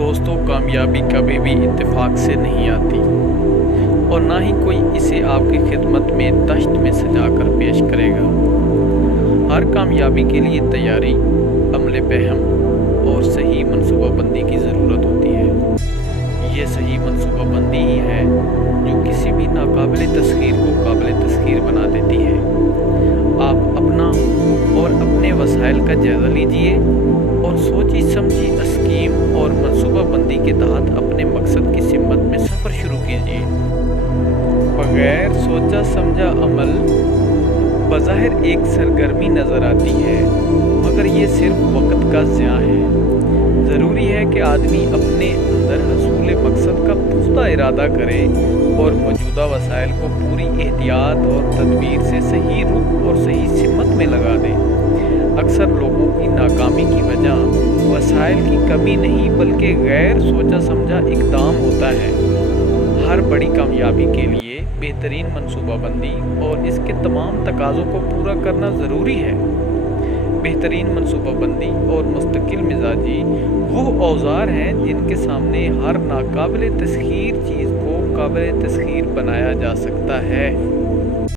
दोस्तों, कामयाबी कभी भी इत्तेफाक से नहीं आती और ना ही कोई इसे आपकी खिदमत में दश्त में सजा कर पेश करेगा। हर कामयाबी के लिए तैयारी, अमल फहम और सही मनसूबाबंदी की ज़रूरत होती है। ये सही मनसूबाबंदी ही है जो किसी भी नाकाबिल तस्खीर को काबिल तस्खीर बना देती है। आप अपना और अपने वसाइल का जायज़ा लीजिए और सोची समझी स्कीम और मनसूबाबंदी के तहत अपने मकसद की सिमत में सफ़र शुरू कीजिए। बगैर सोचा समझा अमल बज़ाहिर एक सरगर्मी नज़र आती है, मगर ये सिर्फ वक्त का ज़िया है। ज़रूरी है कि आदमी अपने अंदर हसूल मकसद का पुख्ता इरादा करे और मौजूदा वसाइल को पूरी एहतियात और तदबीर से सही रुख और सही सिमत में लगा दे। अक्सर लोगों की नाकामी की वजह वसाइल की कमी नहीं बल्कि गैर सोचा समझा इक़दाम होता है। हर बड़ी कामयाबी के लिए बेहतरीन मनसूबाबंदी और इसके तमाम तकाज़ों को पूरा करना ज़रूरी है। बेहतरीन मनसूबाबंदी और मुस्तकिल मिजाजी वो औज़ार हैं जिनके सामने हर नाकाबिल तस्खीर चीज़ को काबिल तस्खीर बनाया जा सकता है।